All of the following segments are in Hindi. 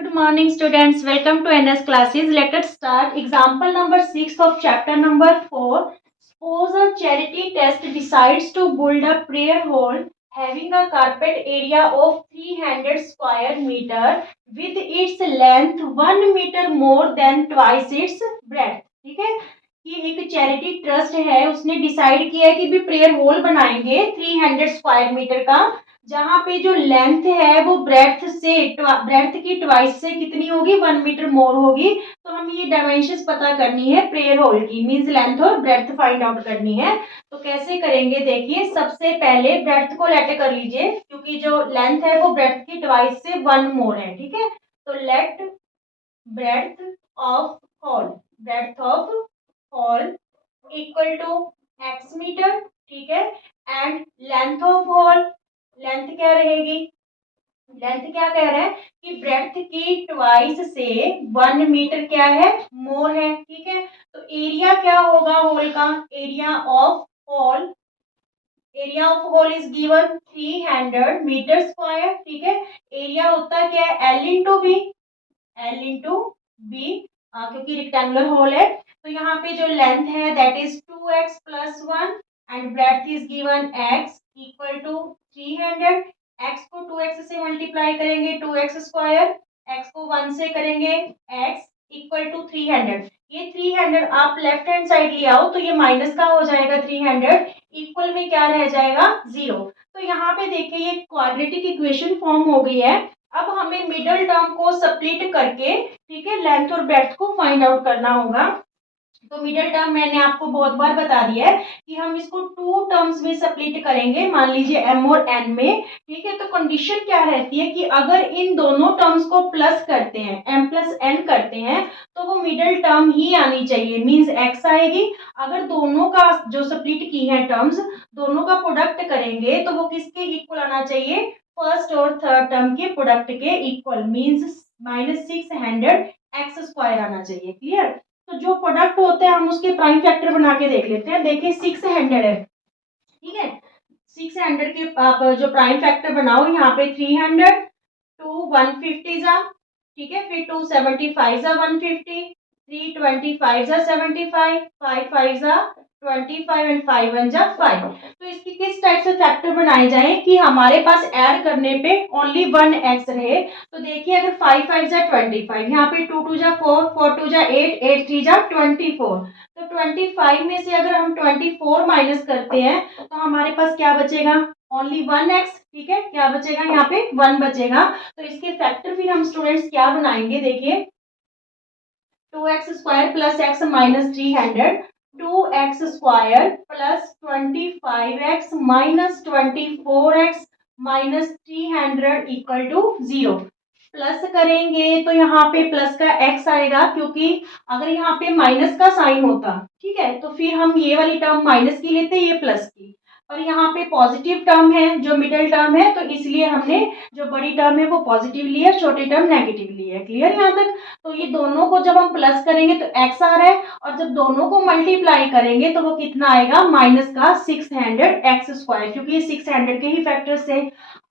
Good morning, students. Welcome to NS classes. Let us start. Example number 6 of chapter number 4. Suppose a charity test decides to build a prayer hall having a carpet area of 300 square meter with its length 1 meter more than twice its breadth. ठीक है, कि एक चैरिटी ट्रस्ट है, उसने डिसाइड किया है कि भी प्रेयर हॉल बनाएंगे 300 स्क्वायर मीटर का, जहां पे जो लेंथ है वो ब्रेथ की ट्वाइस से कितनी होगी, 1 मीटर मोर होगी। तो हमें ये डायमेंशंस पता करनी है प्रेयर होल की, मींस लेंथ और ब्रेथ फाइंड आउट करनी है। तो कैसे करेंगे, देखिए सबसे पहले ब्रेथ को लेट कर लीजिए, क्योंकि जो लेंथ है वो ब्रेथ की ट्वाइस से 1 मोर है। ठीक है, तो let breadth of hall, breadth of hall equal to x metre. ठीक है, and length of hall, length क्या रहेगी, लेंथ क्या कह रहा है कि ब्रेथ की ट्वाइस से 1 मीटर क्या है, मोर है। ठीक है, तो एरिया क्या होगा होल का, area of hall, area of hall is given 300 metre square. ठीक है, एरिया होता क्या है, L into B, L into B, क्योंकि रेक्टेंगुलर होल है। तो यहाँ पे जो लेंथ है that is 2x plus 1 and breadth is given x equal to 300। x को 2x से मल्टीप्लाई करेंगे 2x स्क्वायर, x को 1 से करेंगे x इक्वल टू 300। ये 300 आप लेफ्ट हैंड साइड ले आओ तो ये माइनस का हो जाएगा, 300 इक्वल में क्या रह जाएगा, 0। तो यहाँ पे देखिए ये क्वाड्रेटिक इक्वेशन फॉर्म हो गई है। अब हमें मिडल टर्म को स्प्लिट करके, ठीक है, लेंथ और ब्रेथ को फाइंड आउट करना होगा। तो मिडल टर्म मैंने आपको बहुत बार बता दिया है कि हम इसको 2 टर्म्स में स्प्लिट करेंगे, मान लीजिए m और n में। ठीक है, तो कंडीशन क्या रहती है कि अगर इन दोनों टर्म्स को प्लस करते हैं, m प्लस n करते हैं, तो वो मिडल टर्म ही आनी चाहिए, मींस x आएगी। अगर दोनों का जो स्प्लिट की है टर्म्स, दोनों का प्रोडक्ट करेंगे तो वो किसके इक्वल आना चाहिए, फर्स्ट और थर्ड टर्म के प्रोडक्ट के इक्वल, मींस -600 एक्स स्क्वायर आना चाहिए। क्लियर। तो जो प्रोडक्ट होते हैं हम उसके प्राइम फैक्टर बना के देख लेते हैं। देखिए 600 है, ठीक है, 600 के आप जो प्राइम फैक्टर बनाओ, यहाँ पे 300 टू 150 जा, ठीक है, फिर 275 जा 150, 325 जा 75, 5 जा 25 एंड 5 1 जा 5। तो इसकी किस टाइप से फैक्टर बनाए जाएं कि हमारे पास ऐड करने पे ओनली 1 एक्स रहे। तो देखिए अगर 5 5 जा 25, यहाँ पे 2 2 जा 4, 4 2 जा 8, 8 3 जा 24। तो 25 में से अगर हम 24 माइनस करते हैं तो हमारे पास क्या बचेगा, ओनली 1 एक्स। ठीक है, क्या बचेगा, यहाँ पे 1 बचेगा। तो इसके फैक्टर फिर हम स्टूडेंट्स क्या बनाएंगे, देखिए 2x square plus x minus 300, 2x square plus 25x minus 24x minus 300 equal to 0। Plus करेंगे तो यहाँ पे प्लस का x आएगा, क्योंकि अगर यहाँ पे माइनस का साइन होता, ठीक है, तो फिर हम ये वाली टर्म माइनस की लेते, ये प्लस की। और यहाँ पे पॉजिटिव टर्म है जो मिडिल टर्म है, तो इसलिए हमने जो बड़ी टर्म है वो पॉजिटिव ली है, छोटी टर्म नेगेटिव ली है। क्लियर यहाँ तक। तो ये दोनों को जब हम प्लस करेंगे तो x आ रहा है, और जब दोनों को मल्टीप्लाई करेंगे तो वो कितना आएगा, माइनस का 600 एक्स स्क्वायर, क्योंकि ये 600 के ही फैक्टर से।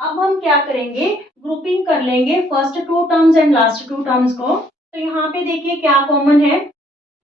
अब हम क्या करेंगे, ग्रुपिंग कर लेंगे first 2 terms and last 2 terms को। तो यहाँ पे देखिए क्या कॉमन है,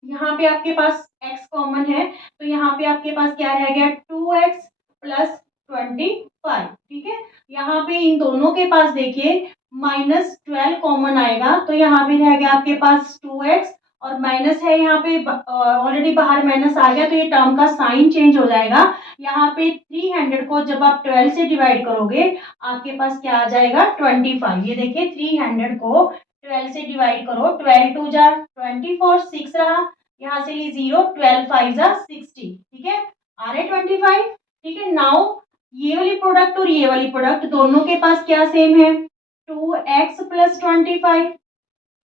यहाँ पे आपके पास x कॉमन है, तो यहाँ पे आपके पास क्या रह गया, 2x प्लस 25। ठीक है, यहाँ पे इन दोनों के पास देखिए -12 कॉमन आएगा, तो यहाँ पे रह गया आपके पास 2x, और माइनस है यहाँ पे ऑलरेडी बाहर माइनस आ गया, तो ये टर्म का साइन चेंज हो जाएगा। यहाँ पे 300 को जब आप 12 से डिवाइड करोगे आपके पास क्या आ जाएगा, 25। ये देखिए 300 को 12 से डिवाइड करो, 12 2 जा 24, 6 रहा, यहाँ से ये 0, 12 5 जा 60। ठीक है, आ रहे 25। ठीक है, नाउ ये वाली प्रोडक्ट और ये वाली प्रोडक्ट दोनों के पास क्या सेम है, 2x प्लस 25।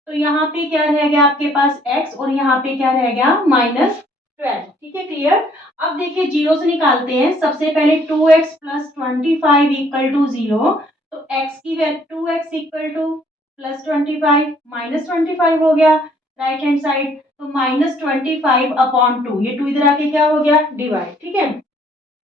तो यहाँ पे क्या रह गया आपके पास x, और यहाँ पे क्या रह गया -12। ठीक है, क्लियर। अब देखिए जीरो से निकालते हैं, सबसे पहले 2x प्लस 25 इक्वल टू 0। तो x की value 2x equal two plus 25 minus 25 हो गया राइट हैंड साइड, तो -25 अपॉन 2, ये 2 इधर आके क्या हो गया, डिवाइड। ठीक है,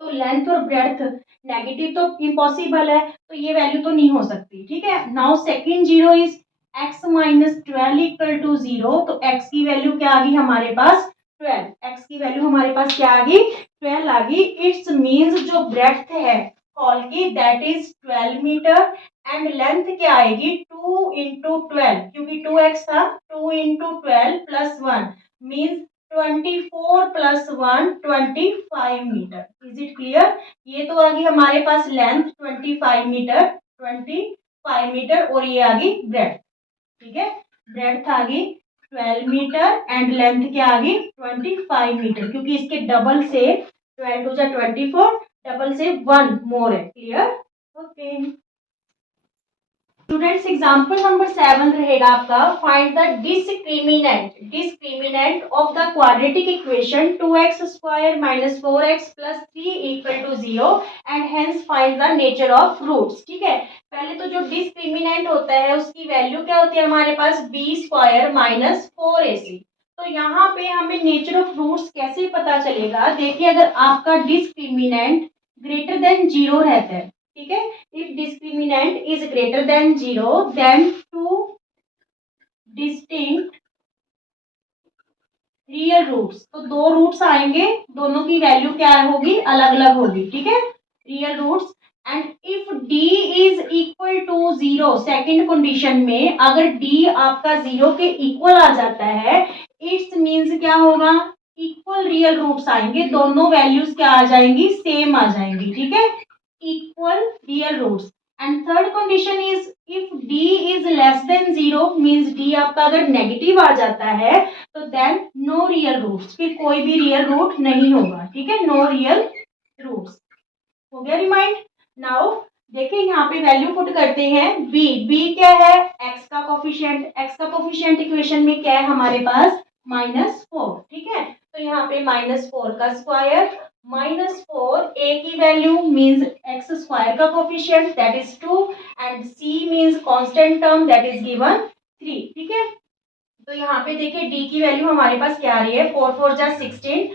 तो लेंथ और ब्रेड्थ नेगेटिव तो इम्पॉसिबल है, तो ये वैल्यू तो नहीं हो सकती। ठीक है, now second zero is x minus 12 equal to 0, तो x की वैल्यू क्या आ गई हमारे पास 12, x की वैल्यू हमारे पास क्या आ गई 12 आ गई। इट्स मीन्स जो ब्रेड्थ है हॉल की that is 12 metre and length क्या आएगी 2 इंटू 12, क्योंकि 2x था, 2 into 12 plus 1 means 24 plus 1 25 metre. Is it clear? ये तो आ गई हमारे पास लेंथ 25 मीटर, 25 मीटर, और ये आ गई ब्रेड्थ। ठीक है, ब्रेड्थ आ गई 12 मीटर एंड लेंथ क्या आ गई 25 मीटर, क्योंकि इसके डबल से 12 टू 24, डबल से 1 मोर है। Clear? Okay students, example number 7 रहेगा आपका, find the discriminant of the quadratic equation 2x square minus 4x plus 3 equal to 0 and hence find the nature of roots. ठीक है, पहले तो जो डिस्क्रिमिनेंट होता है उसकी वैल्यू क्या होती है हमारे पास b स्क्वायर माइनस 4ac। तो यहाँ पे हमें नेचर ऑफ रूट्स कैसे पता चलेगा? देखिए, अगर आपका डिस्क्रिमिनेंट ग्रेटर देन 0 रहता है, ठीक है, if discriminant is greater than 0 then two distinct real roots, तो दो रूट्स आएंगे, दोनों की वैल्यू क्या होगी अलग अलग होगी। ठीक है, real roots. And if d is equal to 0, second condition में अगर d आपका 0 के इक्वल आ जाता है, इट्स मीन्स क्या होगा इक्वल रियल रूट्स आएंगे, दोनों वैल्यूज क्या आ जाएंगी सेम आ जाएंगी। ठीक है, equal real roots. And third condition is if d is less than 0 means d आपका अगर नेगेटिव आ जाता है तो देन नो रियल रूट्स, फिर कोई भी रियल रूट नहीं होगा। ठीक है, नो रियल रूट्स। हो गया रिमाइंड? नाउ देखिए यहाँ पे वैल्यू पुट करते हैं। b क्या है x का कोफिशिएंट, x का कोफिशिएंट इक्वेशन में क्या है हमारे पास -4। ठीक है, तो यहाँ पे -4 का स्क्वायर -4 a की वैल्यू मीन्स x स्क्वायर का coefficient that is 2 and c means constant term that is given 3। ठीक है, तो यहाँ पे देखिए d की वैल्यू हमारे पास क्या आ रही है 4 4 जा 16,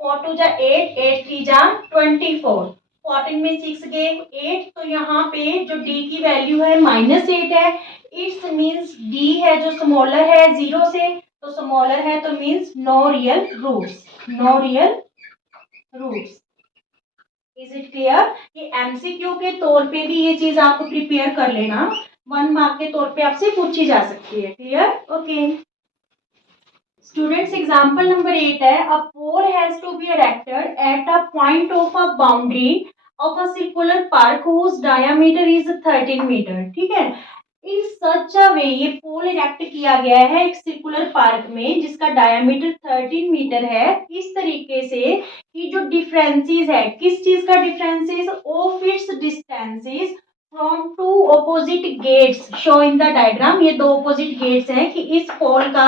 4 2 जा 8, 8 3 जा 24, 14 में 6 गए 8, तो यहाँ पे जो d की वैल्यू है -8 है। इट्स मीन्स d है जो स्मॉलर है 0 से, तो स्मॉलर है तो means no real roots, no real roots. Is it clear? कि एमसीक्यू के तौर पे भी ये चीज आपको प्रिपेयर कर लेना, 1 मार्क के तौर पे आपसे पूछी जा सकती है। Clear? Okay students, example number 8 है, a pole has to be erected at a point of a boundary of a circular park whose diameter is 13 metre. ठीक है, इन सच अ वे, ये पोल इरेक्ट किया गया है एक सर्कुलर पार्क में जिसका डायमीटर 13 मीटर है, इस तरीके से कि जो डिफरेंसेस है, किस चीज का differences of its distances from two opposite gates show in the diagram. ये दो ऑपोजिट गेट्स हैं कि इस पोल का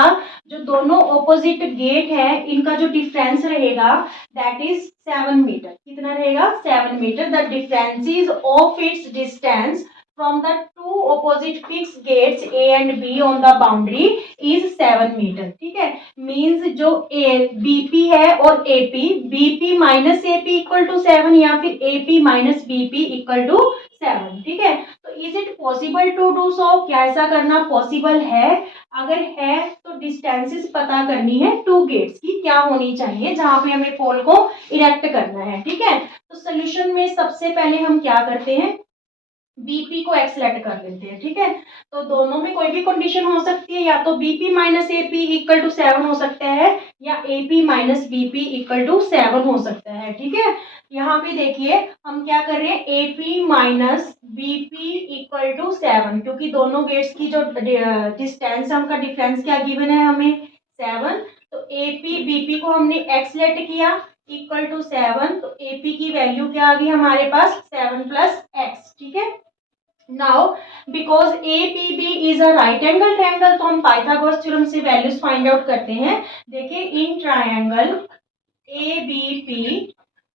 जो दोनों ऑपोजिट गेट है इनका जो डिफरेंस रहेगा दैट इज 7 मीटर। कितना रहेगा 7 metre. The differences of its distance from the two opposite fixed gates A and B on the boundary is 7 metre. ठीक है, मीन्स जो BP है और AP, BP minus AP equal to 7 या फिर AP minus BP equal to 7। ठीक है, तो is it possible to do so? क्या ऐसा करना पॉसिबल है? अगर है तो डिस्टेंसेस पता करनी है टू गेट्स की क्या होनी चाहिए जहां पे हमें पोल को इरेक्ट करना है। ठीक है, तो सोल्यूशन में सबसे पहले हम क्या करते हैं बीपी को एक्स सेलेक्ट कर लेते हैं। ठीक है, तो दोनों में कोई भी कंडीशन हो सकती है, या तो BP minus AP equal to 7 हो सकता है या AP minus BP equal to 7 हो सकता है। ठीक है, यहाँ पे देखिए हम क्या कर रहे हैं AP minus BP equal to 7, क्योंकि दोनों गेट्स की जो डिस्टेंस है उनका डिफरेंस क्या गिवन है हमें 7, तो एपी बीपी को हमने एक्स सेलेक्ट किया इक्वल टू 7, तो एपी की वैल्यू क्या आ गई हमारे पास 7 प्लस एक्स। ठीक है, now because A P B is a right angle triangle, तो हम पाइथागोरस थ्योरम से वैल्यूज फाइंड आउट करते हैं। देखिए in triangle A B P,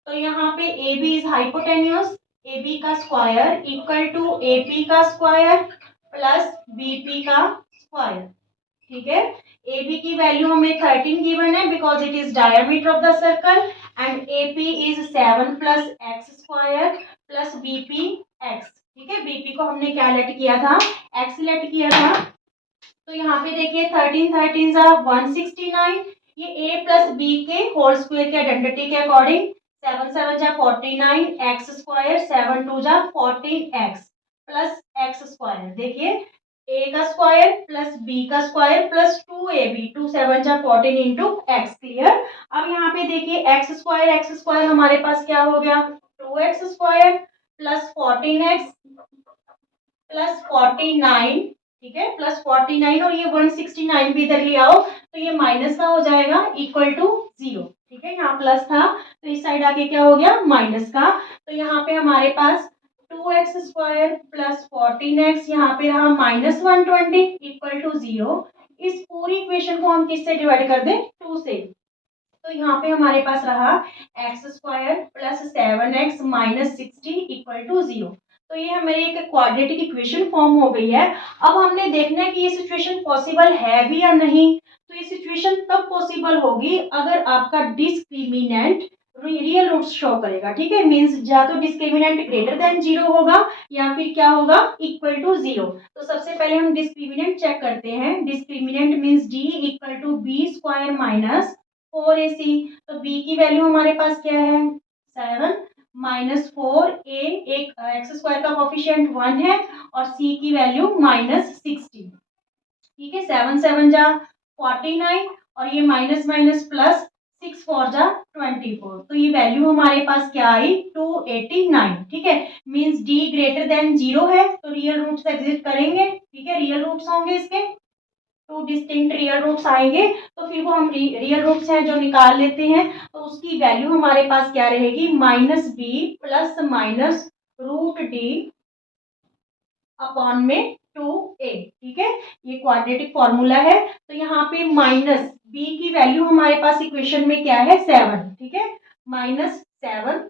तो यहाँ पे A B is hypotenuse, A B का square equal to A P का स्क्वायर प्लस बी पी का स्क्वायर। ठीक है, ए बी की वैल्यू हमें 13 गिवन है because it is diameter of the circle and A P is 7 plus x square plus B P x. ठीक है, बीपी को हमने क्या लेट किया था एक्स लेट किया था। तो यहाँ पे देखिए 13 13 जा 169, ये a प्लस बी के होल स्क्वायर के आइडेंटिटी के अकॉर्डिंग 7 7 जा 49 एक्स स्क्वायर 7 2 जा 14 एक्स प्लस एक्स स्क्वायर। देखिए a का स्क्वायर प्लस b का स्क्वायर प्लस 2ab 2 7 जा 14 इंटू एक्स। क्लियर। अब यहाँ पे देखिए एक्स स्क्वायर हमारे पास क्या हो गया 2x square plus 14x plus 49, ठीक है, प्लस 49 और ये 169 भी इधर ले आओ तो ये माइनस का हो जाएगा इक्वल टू 0। ठीक है, यहाँ प्लस था तो इस साइड आके क्या हो गया माइनस का। तो यहाँ पे हमारे पास 2x स्क्वायर प्लस 14x यहाँ पे रहा माइनस 120 इक्वल टू 0। इस पूरी इक्वेशन को हम किससे डिवाइड कर दें 2 से। तो यहाँ पे हमारे पास रहा x square plus 7x minus 60 equal to 0। तो ये हमारी एक क्वाड्रेटिक इक्वेशन फॉर्म हो गई है। अब हमने देखना है कि ये सिचुएशन पॉसिबल है भी या नहीं। तो ये सिचुएशन तब पॉसिबल होगी अगर आपका डिस्क्रिमिनेंट रियल रूट्स शो करेगा। ठीक है, मींस या तो डिस्क्रिमिनेंट ग्रेटर देन 0 होगा या फिर क्या होगा इक्वल टू 0। तो सबसे पहले हम डिस्क्रिमिनेंट चेक करते हैं। Discriminant means D equal to B square minus 4ac। तो b की वैल्यू हमारे पास क्या है 7 माइनस 4a, एक एक्स स्क्वायर का कोफिशिएंट 1 है और c की वैल्यू माइनस 60। ठीक है, 7 7 जा 49 और ये माइनस माइनस प्लस 6 4 जा 24। तो ये वैल्यू हमारे पास क्या आई 289। ठीक है, मींस d ग्रेटर देन 0 है तो रियल रूट्स एग्जिस्ट करेंगे। ठीक है, रियल रूट्स होंगे इसके, टू डिस्टिंक्ट रियल रूट्स आएंगे तो फिर वो हम रियल रूट्स हैं जो निकाल लेते हैं। तो उसकी वैल्यू हमारे पास क्या रहेगी minus B plus minus root D upon में 2a। ठीक है, ये क्वाड्रेटिक फॉर्मूला है। तो यहाँ पे माइनस b की वैल्यू हमारे पास इक्वेशन में क्या है 7। ठीक है, माइनस 7,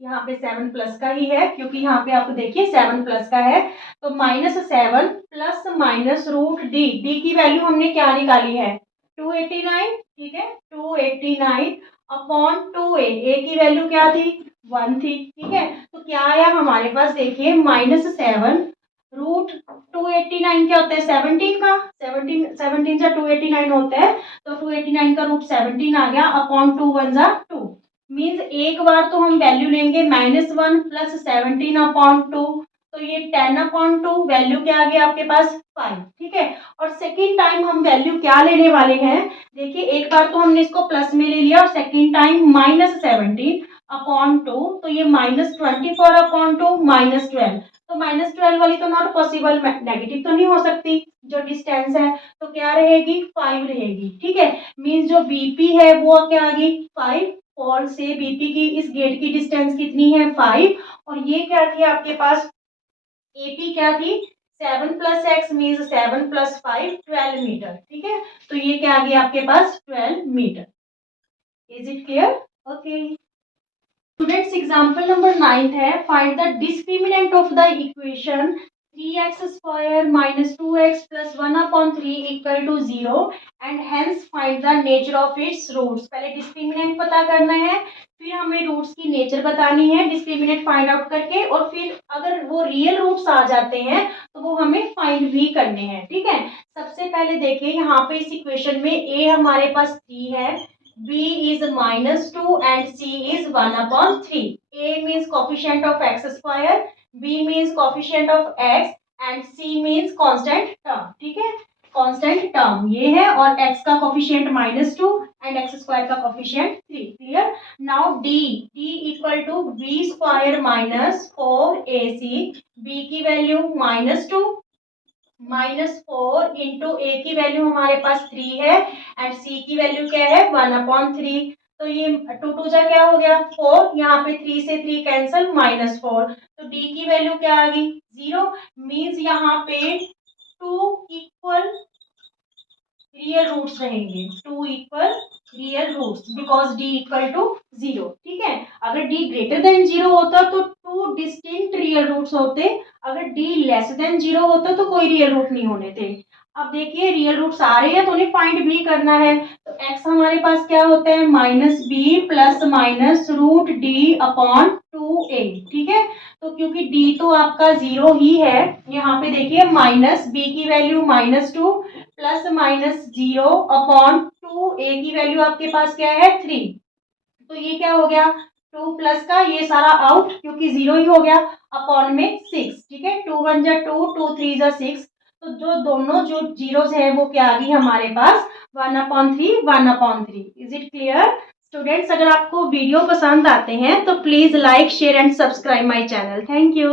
यहाँ पे 7 प्लस का ही है क्योंकि यहाँ पे आप देखिए 7 प्लस का है। तो minus 7 plus minus root D, D की वैल्यू हमने क्या निकाली है 289। ठीक है, 289 अपॉन 2a, a की वैल्यू क्या थी 1 थी। ठीक है, तो क्या आया हमारे पास देखिए माइनस 7 रूट 289 क्या होता है 17 का, 17 से 289 होता है तो 289 का रूट 17 आ गया अपॉन 2 1 जा 2। मीन्स एक बार तो हम वैल्यू लेंगे -1 प्लस 17 अपॉन 2, तो ये 10 अपॉन 2 वैल्यू क्या आ गया आपके पास 5। ठीक है, और सेकेंड टाइम हम वैल्यू क्या लेने वाले हैं देखिए, एक बार तो हमने इसको प्लस में ले लिया और सेकेंड टाइम -17 अपॉन 2, तो ये -24 अपॉन 2 -12। तो -12 वाली तो नॉट पॉसिबल, नेगेटिव तो नहीं हो सकती जो डिस्टेंस है, तो क्या रहेगी 5 रहेगी। ठीक है, मीन्स जो बीपी है वो क्या आ गई 5, पॉल से बीपी की इस गेट की डिस्टेंस कितनी है 5 और ये क्या थी आपके पास एपी क्या थी 7 plus x means 7 plus 5 12 metre. ठीक है, तो ये क्या आ गया आपके पास 12 metre. Is it clear? Okay students, example number 9 है find the discriminant of the equation 3x square minus 2x plus 1 upon 3 equal to 0 and hence find the nature of its roots. पहले डिस्क्रिमिनेंट पता करना है, फिर हमें रूट्स की नेचर बतानी है डिस्क्रिमिनेंट फाइंड आउट करके, और फिर अगर वो रियल रूट्स आ जाते हैं तो वो हमें फाइंड भी करने हैं। ठीक है, सबसे पहले देखिए यहाँ पे इस इक्वेशन में a हमारे पास 3 है, b is -2 and c is 1 upon 3. a means coefficient of x square, b means coefficient of x and c means constant term. ठीक है, constant term ये है और x का coefficient -2 and x square का coefficient 3. Clear? Now d equal to b square minus 4ac, b की वैल्यू -2 -4 इंटू ए की वैल्यू हमारे पास 3 है एंड सी की वैल्यू क्या है 1 अपॉन 3। तो ये 2 2 जा क्या हो गया 4, यहाँ पे 3 से 3 कैंसिल -4, तो डी की वैल्यू क्या आ गई 0। मींस यहाँ पे 2 इक्वल रियल रूट्स रहेंगे, 2 equal real roots because D equal to 0। ठीक है, अगर डी ग्रेटर देन 0 होता तो 2 डिस्टिंक्ट रियल रूट्स होते, अगर डी लेस देन 0 होता तो कोई रियल रूट नहीं होने थे। अब देखिए रियल रूट्स आ रहे हैं तो उन्हें फाइंड भी करना है। तो x हमारे पास क्या होता है -b plus minus root D upon 2a, ठीक है। तो क्योंकि d तो आपका 0 ही है, यहाँ पे देखिए -b की value -2 plus minus 0 upon 2a की वैल्यू आपके पास क्या है 3। तो ये क्या हो गया 2 प्लस का ये सारा आउट क्योंकि 0 ही हो गया अपॉन में 6, ठीक है। 2 1 जा 2, 2 3 जा 6। तो जो दोनों जो जीरोस है वो क्या आ गई हमारे पास 1/3 1/3। Is it clear students? अगर आपको वीडियो पसंद आते हैं तो please like share and subscribe my channel. Thank you.